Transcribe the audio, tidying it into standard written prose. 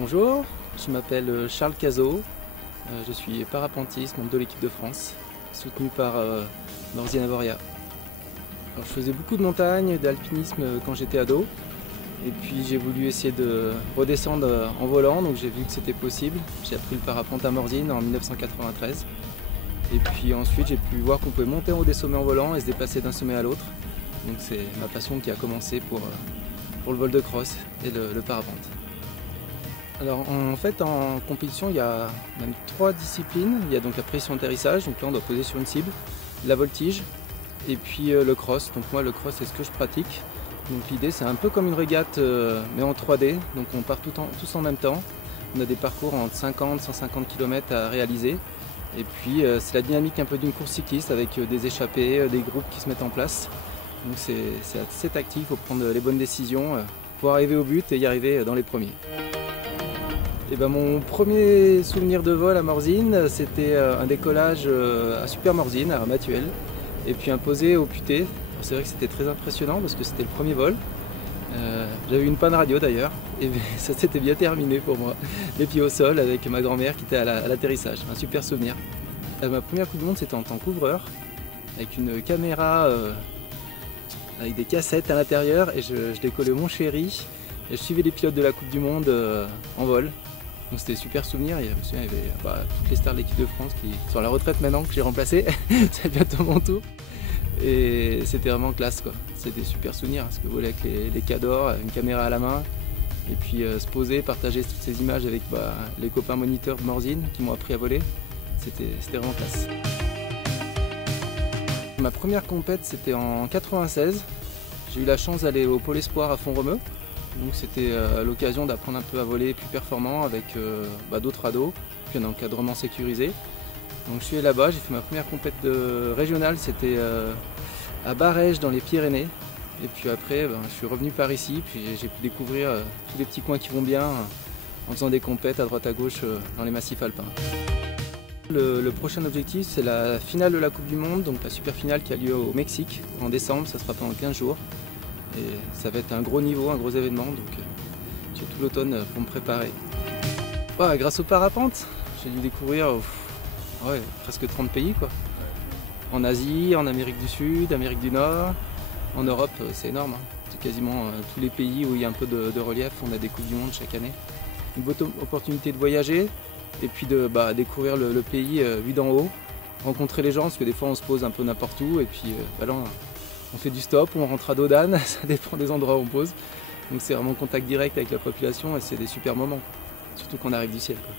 Bonjour, je m'appelle Charles Cazot, je suis parapentiste, membre de l'équipe de France, soutenu par Morzine Avoria. Alors, je faisais beaucoup de montagne, d'alpinisme quand j'étais ado, et puis j'ai voulu essayer de redescendre en volant, donc j'ai vu que c'était possible. J'ai appris le parapente à Morzine en 1993, et puis ensuite j'ai pu voir qu'on pouvait monter en haut des sommets en volant et se déplacer d'un sommet à l'autre. Donc c'est ma passion qui a commencé pour le vol de cross et le parapente. Alors en fait en compétition il y a même 3 disciplines. Il y a donc la pression d'atterrissage, donc là on doit poser sur une cible, la voltige et puis le cross. Donc moi le cross c'est ce que je pratique. Donc l'idée c'est un peu comme une régate mais en 3D, donc on part tous en même temps. On a des parcours entre 50-150 km à réaliser. Et puis c'est la dynamique un peu d'une course cycliste avec des échappées, des groupes qui se mettent en place. Donc c'est assez tactique, il faut prendre les bonnes décisions pour arriver au but et y arriver dans les premiers. Et ben, mon premier souvenir de vol à Morzine, c'était un décollage à Super Morzine, à Mathuel, et puis un posé au Putet. C'est vrai que c'était très impressionnant parce que c'était le premier vol. J'avais eu une panne radio d'ailleurs, et ça s'était bien terminé pour moi. Les pieds au sol avec ma grand-mère qui était à l'atterrissage, un super souvenir. Ma première Coupe du Monde c'était en tant qu'ouvreur, avec une caméra avec des cassettes à l'intérieur, et je décollais mon chéri, et je suivais les pilotes de la Coupe du Monde en vol. Donc c'était super souvenir. Je me souviens, il y avait toutes les stars de l'équipe de France qui sont à la retraite maintenant, que j'ai remplacé. C'est bientôt mon tour. Et c'était vraiment classe, quoi. C'était des super souvenirs, parce que voler avec les cadors, une caméra à la main, et puis se poser, partager toutes ces images avec les copains moniteurs de Morzine qui m'ont appris à voler. C'était vraiment classe. Ma première compète c'était en 96. J'ai eu la chance d'aller au Pôle Espoir à Font-Romeu. Donc c'était l'occasion d'apprendre un peu à voler plus performant avec d'autres ados, puis un encadrement sécurisé. Donc je suis allé là-bas, j'ai fait ma première compète régionale, c'était à Barège dans les Pyrénées. Et puis après je suis revenu par ici, puis j'ai pu découvrir tous les petits coins qui vont bien en faisant des compètes à droite à gauche dans les massifs alpins. Le prochain objectif c'est la finale de la Coupe du Monde, donc la super finale qui a lieu au Mexique en décembre, ça sera pendant 15 jours. Et ça va être un gros niveau, un gros événement, donc j'ai tout l'automne pour me préparer. Grâce au parapente, j'ai dû découvrir presque 30 pays, quoi. En Asie, en Amérique du Sud, Amérique du Nord, en Europe, c'est énorme. Hein. C'est quasiment tous les pays où il y a un peu de relief, on a des Coupes du Monde chaque année. Une bonne opportunité de voyager et puis de découvrir le pays vu d'en haut, rencontrer les gens, parce que des fois on se pose un peu n'importe où et puis là, on fait du stop ou on rentre à Dodane, ça dépend des endroits où on pose. Donc c'est vraiment contact direct avec la population et c'est des super moments, surtout qu'on arrive du ciel, quoi.